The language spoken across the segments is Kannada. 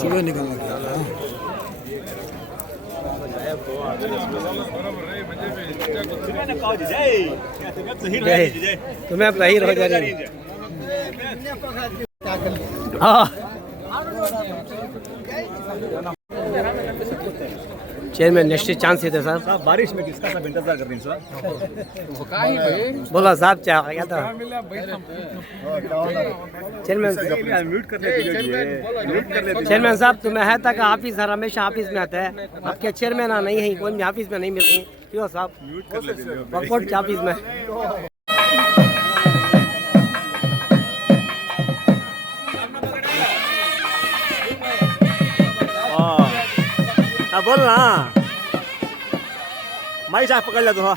सुबह निकलने का तुम्हें अब रही रह जा रही हाँ चेयरमैन नेक्स्ट चांस थे सर बारिश में किसका सब इंतजार कर रही सर बोला साहब क्या था चेयरमैन म्यूट कर ले चेयरमैन साहब तुम्हें है तक ऑफिस सर हमेशा ऑफिस में आता है आपके चेयरमैन नहीं है कोई भी ऑफिस में नहीं मिल रही क्यों साहब वर्कआउट के ऑफिस में बोल ना माई चाक पकड़ ले तो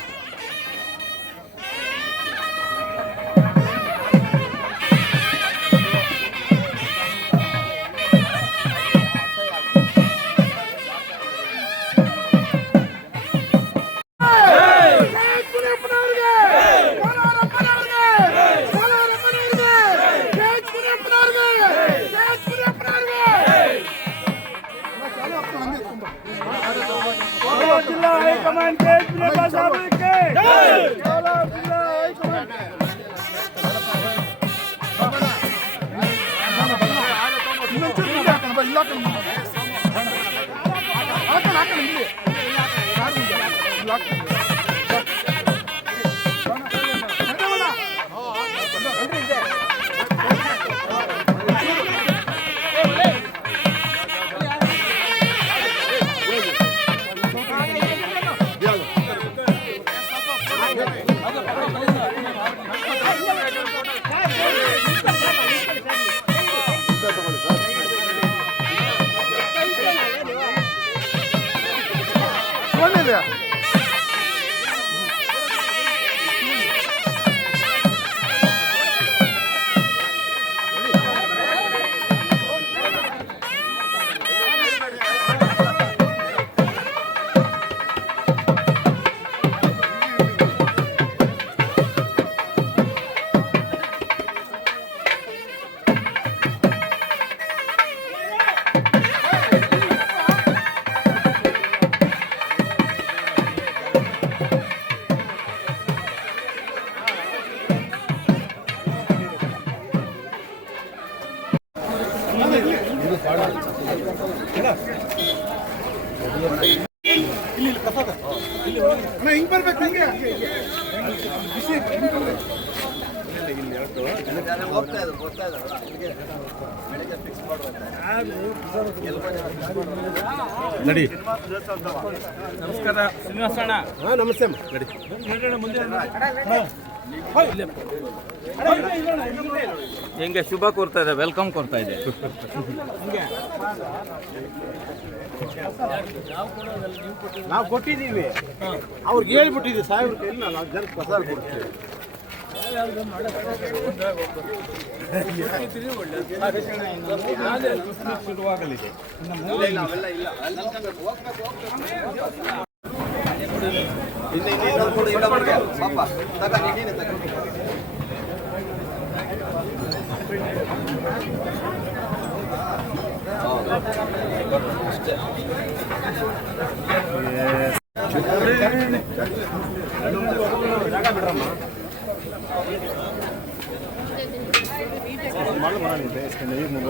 ಹಿಂಗ್ ಬರ್ಬೇಕು ಹಿಂಗೆ ನಡಿ ನಮಸ್ಕಾರ ಶ್ರೀನಿವಾಸ ಅಣ್ಣ ಹಾಂ ನಮಸ್ತೆ ನಡಿ ಹೆಂಗೆ ಶುಭ ಕೋರ್ತಾ ಇದೆ ವೆಲ್ಕಮ್ ಕೊಡ್ತಾ ಇದೆ ನಾವು ಕೊಟ್ಟಿದ್ದೀವಿ ಅವ್ರಿಗೆ ಹೇಳ್ಬಿಟ್ಟಿದ್ದೀವಿ ಸಾಹೇಬ್ರ ಕೈಲಿ ನಾವು ಜನಕ್ಕೆ ಪ್ರಸಾರ ಕೊಡ್ತೀವಿ ಶುರುವಾಗಲಿದೆ ಮೊಬೈಲ್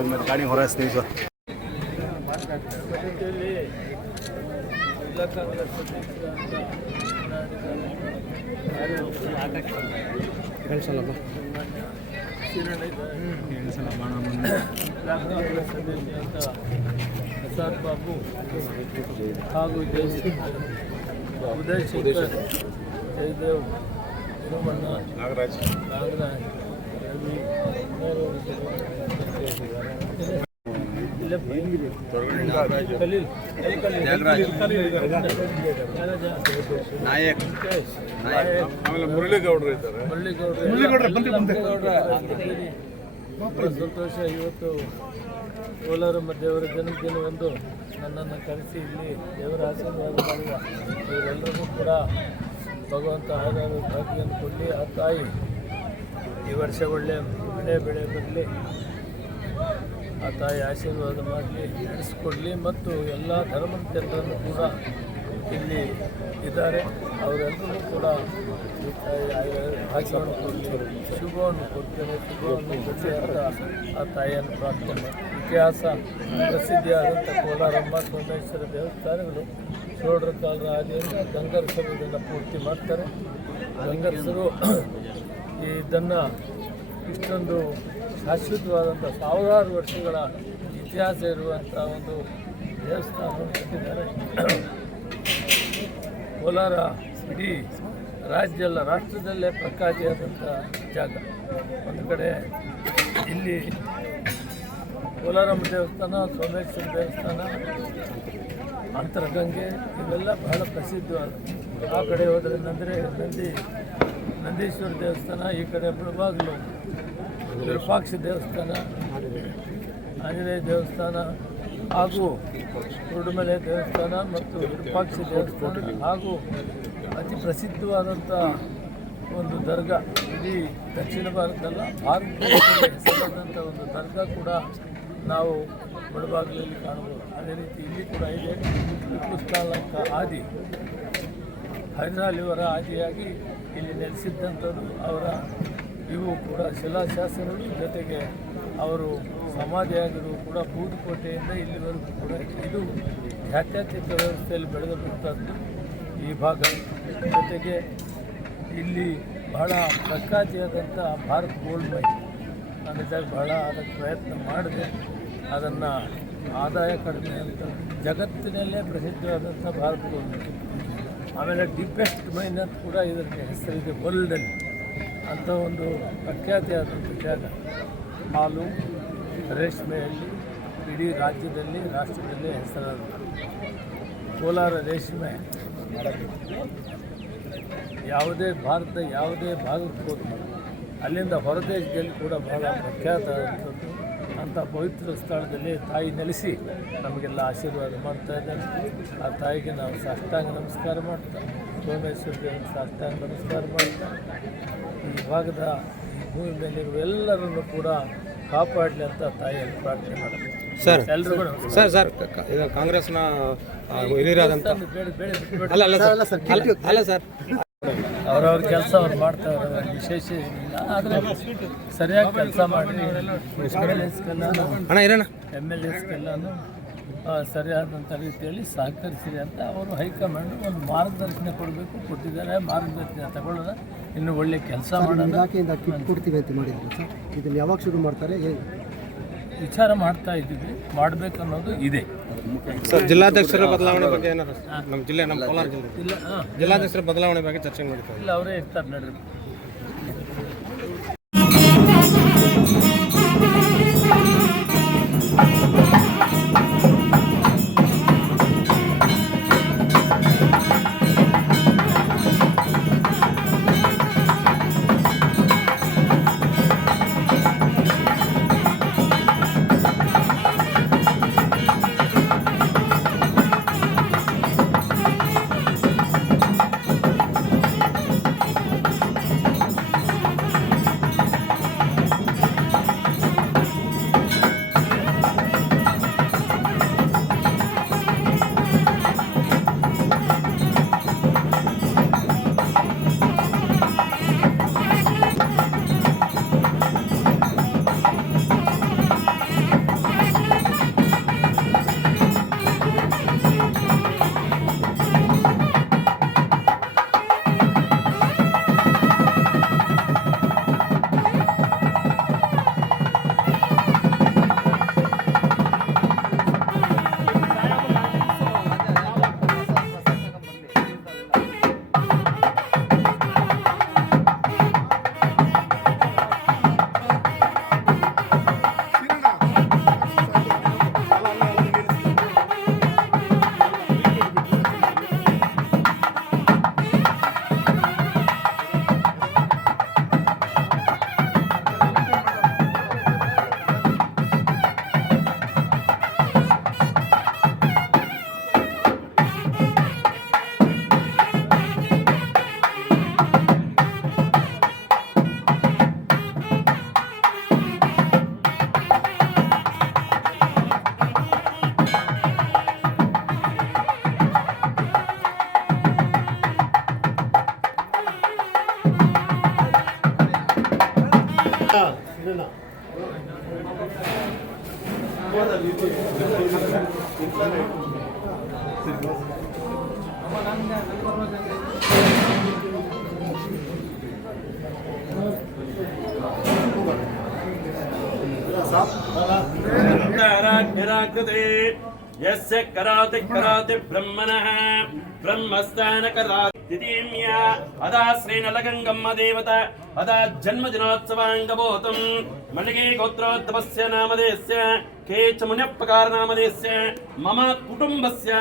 ಮೇಲೆ ಗಾಡಿ ಹೊರಸ್ತೀವಿ ಸರ್ ಪ್ರಸಾದ್ ಬಾಬು ಹಾಗೂ ಉದಯ್ ಶಂಕರ್ ಜಯದೇವ್ ಸೋಮಣ್ಣ ನಾಗರಾಜ್ ರವಿ ನಾಯಕ್ ಆಮೇಲೆ ಮುರಳಿಗೌಡರು ಇದ್ದಾರೆ ಸಂತೋಷ. ಇವತ್ತು ಕೋಲಾರ ದೇವರ ಜನ್ಮದಿನವೆಂದು ನನ್ನನ್ನು ಕರೆಸಿ ಇಲ್ಲಿ ದೇವರ ಆಶೀರ್ವಾದ ಮಾಡುವ ಇವರೆಲ್ಲರಿಗೂ ಕೂಡ ಭಗವಂತ ಆಗಾಗ ಭಾಗ್ಯವನ್ನು ಕೊಡಲಿ. ಆ ತಾಯಿ ಈ ವರ್ಷ ಒಳ್ಳೆಯ ಬೆಳೆ ಬರಲಿ. ಆ ತಾಯಿ ಆಶೀರ್ವಾದ ಮಾಡಲಿ, ನಡೆಸಿಕೊಡಲಿ ಮತ್ತು ಎಲ್ಲ ಧರ್ಮದ ಜನರನ್ನು ಕೂಡ ಇಲ್ಲಿ ಇದ್ದಾರೆ ಅವರೆಲ್ಲರೂ ಕೂಡ ಈ ತಾಯಿ ಭಾಗ್ಯವನ್ನು ಕೊಡ್ತಾರೆ, ಶುಭವನ್ನು ಕೊಡ್ತೇನೆ, ಶುಭವನ್ನು ಕೊಡಿ ಅಂತ ಆ ತಾಯಿಯನ್ನು ಪ್ರಾರ್ಥನೆ ಮಾಡಿ. ಇತಿಹಾಸ ಪ್ರಸಿದ್ಧಿಯಾದಂಥ ಕೋಲಾರಮ್ಮ ಸೋಮೇಶ್ವರ ದೇವಸ್ಥಾನಗಳು ಚೋಳರ ಕಾಲದ ಹಾಗೆಯಿಂದ ಗಂಗರಸರು ಇದನ್ನು ಪೂರ್ತಿ ಮಾಡ್ತಾರೆ. ಗಂಗರಸರು ಇದನ್ನು ಇಷ್ಟೊಂದು ಶಾಶ್ವತವಾದಂಥ ಸಾವಿರಾರು ವರ್ಷಗಳ ಇತಿಹಾಸ ಇರುವಂಥ ಒಂದು ದೇವಸ್ಥಾನವನ್ನು ಕಟ್ಟಿದ್ದಾರೆ. ಕೋಲಾರ ಇಡೀ ರಾಜ್ಯ ಅಲ್ಲ, ರಾಷ್ಟ್ರದಲ್ಲೇ ಪ್ರಖ್ಯಾತಿಯಾದಂಥ ಜಾಗ. ಒಂದು ಕಡೆ ಇಲ್ಲಿ ಕೋಲಾರಮ್ಮ ದೇವಸ್ಥಾನ, ಸೋಮೇಶ್ವರ ದೇವಸ್ಥಾನ, ಅಂತರಗಂಗೆ ಇವೆಲ್ಲ ಬಹಳ ಪ್ರಸಿದ್ಧವಾದ. ಆ ಕಡೆ ಹೋದರೆ ನಂದೀಶ್ವರ ದೇವಸ್ಥಾನ, ಈ ಕಡೆ ಮುಳಬಾಗಿಲು ವಿರೂಪಾಕ್ಷ ದೇವಸ್ಥಾನ, ಆಂಜನೇಯ ದೇವಸ್ಥಾನ ಹಾಗೂ ಕುರುಡುಮಲೆ ದೇವಸ್ಥಾನ ಮತ್ತು ವಿರೂಪಾಕ್ಷ ದೇವಸ್ಥಾನ ಹಾಗೂ ಅತಿ ಪ್ರಸಿದ್ಧವಾದಂಥ ಒಂದು ದರ್ಗಾ, ಇಡೀ ದಕ್ಷಿಣ ಭಾರತದಲ್ಲ ಭಾರತದಲ್ಲಿ ಹೆಸರಾದಂಥ ಒಂದು ದರ್ಗಾ ಕೂಡ ನಾವು ಮುಳಬಾಗಿಲಲ್ಲಿ ಕಾಣಬಹುದು. ಅದೇ ರೀತಿ ಇಲ್ಲಿ ಕೂಡ ಇದೆ. ಟಿಪ್ಪು ಸುಲ್ತಾನ್ ಆದಿ ಹೈದರಾಲಿಯವರ ಆದಿಯಾಗಿ ಇಲ್ಲಿ ನೆಲೆಸಿದ್ದಂಥದ್ದು ಅವರ ಇವು ಕೂಡ ಶಿಲಾಶಾಸನಗಳು, ಜೊತೆಗೆ ಅವರು ಸಮಾಧಿಯಾಗಿರುವ ಕೂಡ ಬೂದುಕೋಟೆಯಿಂದ ಇಲ್ಲಿವರೆಗೂ ಕೂಡ ಇದು ಜಾತ್ಯತೀತ ವ್ಯವಸ್ಥೆಯಲ್ಲಿ ಬೆಳೆದಂಥದ್ದು ಈ ಭಾಗ. ಜೊತೆಗೆ ಇಲ್ಲಿ ಬಹಳ ಪ್ರಖ್ಯಾತಿಯಾದಂಥ ಭಾರತ್ ಗೋಲ್ಡ್ ಮೈನ್, ನಾನಿದ್ದಾಗ ಬಹಳ ಅದಕ್ಕೆ ಪ್ರಯತ್ನ ಮಾಡಿದೆ. ಅದನ್ನು ಆದಾಯ ಕಡಿಮೆ ಅಂತ ಜಗತ್ತಿನಲ್ಲೇ ಪ್ರಸಿದ್ಧವಾದಂಥ ಭಾರತ್ ಗೋಲ್ಡ್ ಮೈನ್. ಆಮೇಲೆ ಡಿಪೆಸ್ಟ್ ಮೈನ್ ಅಂತ ಕೂಡ ಇದಕ್ಕೆ ಹೆಸರಿದೆ ವರ್ಲ್ಡಲ್ಲಿ. ಅಂಥ ಒಂದು ಪ್ರಖ್ಯಾತಿಯಾದಂಥ ಜಾಗ. ಹಾಲು ರೇಷ್ಮೆಯಲ್ಲಿ ಇಡೀ ರಾಜ್ಯದಲ್ಲಿ ರಾಷ್ಟ್ರದಲ್ಲೇ ಹೆಸರಾದ ಕೋಲಾರ ರೇಷ್ಮೆ ಯಾವುದೇ ಭಾರತದ ಯಾವುದೇ ಭಾಗಕ್ಕೆ ಹೋದ್ರು ಅಲ್ಲಿಂದ ಹೊರದೇಶದಲ್ಲಿ ಕೂಡ ಬಹಳ ಪ್ರಖ್ಯಾತ ಆದಂಥದ್ದು. ಅಂಥ ಪವಿತ್ರ ಸ್ಥಳದಲ್ಲಿ ತಾಯಿ ನೆಲೆಸಿ ನಮಗೆಲ್ಲ ಆಶೀರ್ವಾದ ಮಾಡ್ತಾ ಇದ್ದಾರೆ. ಆ ತಾಯಿಗೆ ನಾವು ಸಾಷ್ಟಾಂಗ ನಮಸ್ಕಾರ ಮಾಡ್ತಾ, ಸೋಮೇಶ್ವರ ದೇವರಿಗೆ ಸಾಷ್ಟಾಂಗ ನಮಸ್ಕಾರ ಮಾಡ್ತಾ, ಈ ಭಾಗದ ಈ ಭೂಮಿ ಮೇಲಿರುವ ಎಲ್ಲರನ್ನು ಕೂಡ ಕಾಪಾಡಲಿ ಅಂತ ತಾಯಿಯಲ್ಲಿ ಪ್ರಾರ್ಥನೆ ಮಾಡ್ತೀವಿ. ಸರ್ ಎಲ್ರಿಗೂ ಸರ್ ಸರ್ ಇದು ಕಾಂಗ್ರೆಸ್ನ ಹಿರಿಯರಾದಂಥ ಅಲ್ಲ ಸರ್ ಅವ್ರವ್ರ ಕೆಲಸ ಅವ್ರು ಮಾಡ್ತಾ ಇರೋದು ವಿಶೇಷ ಏನಿಲ್ಲ. ಆದರೆ ಸರಿಯಾಗಿ ಕೆಲಸ ಮಾಡಿ ಎಮ್ ಎಲ್ ಎಸ್ಗೆಲ್ಲನೂ ಸರಿಯಾದಂಥ ರೀತಿಯಲ್ಲಿ ಸಹಕರಿಸಿದೆ ಅಂತ ಅವರು ಹೈಕಮಾಂಡ್ ಒಂದು ಮಾರ್ಗದರ್ಶನ ಕೊಟ್ಟಿದ್ದಾರೆ. ಮಾರ್ಗದರ್ಶನ ತಗೊಳ್ಳೋಣ, ಇನ್ನು ಒಳ್ಳೆ ಕೆಲಸ ಮಾಡೋಣ. ಇಲಾಖೆಯಿಂದ ಕಿಟ್ ಕೊಡ್ತೀವಿ ಅಂತ ಮಾಡಿದ್ರು ಸರ್, ಇದನ್ನು ಯಾವಾಗ ಶುರು ಮಾಡ್ತಾರೆ? ವಿಚಾರ ಮಾಡ್ತಾ ಇದ್ದೀವಿ, ಮಾಡಬೇಕನ್ನೋದು ಇದೆ. ಸರ್ ಜಿಲ್ಲಾಧ್ಯಕ್ಷರ ಬದಲಾವಣೆ ಬಗ್ಗೆ ಏನಾದ್ರು ನಮ್ಮ ಜಿಲ್ಲೆ, ನಮ್ಮ ಕೋಲಾರ ಜಿಲ್ಲೆ ಇಲ್ಲ ಜಿಲ್ಲಾಧ್ಯಕ್ಷರ ಬದಲಾವಣೆ ಬಗ್ಗೆ ಚರ್ಚೆ ಮಾಡ್ತಾರೆ. ಇಲ್ಲ, ಅವರೇ ಇರ್ತಾರೆ ನಡ್ರಿ. यस्य कराते कराते ब्रह्मणः ब्रह्मस्थान कराते द्वितीया अदा श्रीनलगंगम्म देवता अदा जन्मदिनोत्सवांगभूतं मलिगे गोत्रोद्भवस्य नामधेयस्य केच मुनिप्रकार नामधेयस्य मम कुटुंबस्य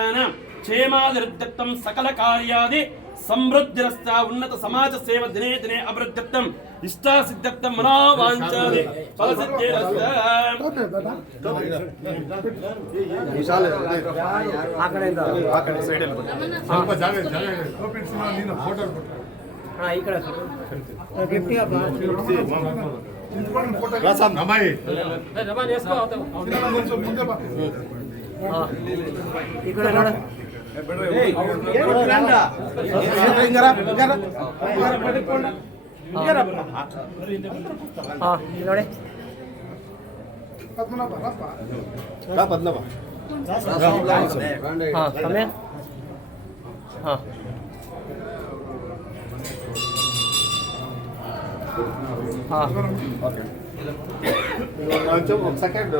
क्षेमादिर्दत्तं सकल कार्यादि समृद्धिरस्ता उन्नत समाज सेवा दिने दिने अभिवृद्ध्यर्थम इष्टा सिद्ध्यर्थम मनोवांछादि फलसिद्धिरस्ता ಆ ಕಡೆಯಿಂದ ಸ್ವಲ್ಪ ಜಾಗ ನೀನು ಫೋಟೋ ಹಾಂ ಈ ಕಡೆ ಗಿಫ್ಟಿಗೆ ಫೋಟೋ ನಮಾಯಿ ಮುಂದೆ ಬಾ ಹಾಂ ಈ ಕಡೆ ನೋಡ ಹಾಂ ನೋಡಿ ಪದ್ಮನಾಭ ಪದ್ಮನಾಭ ಹಾಂ ಸಮಯ ಹಾಂ ಹಾಂ ಸೆಕೆಂಡ್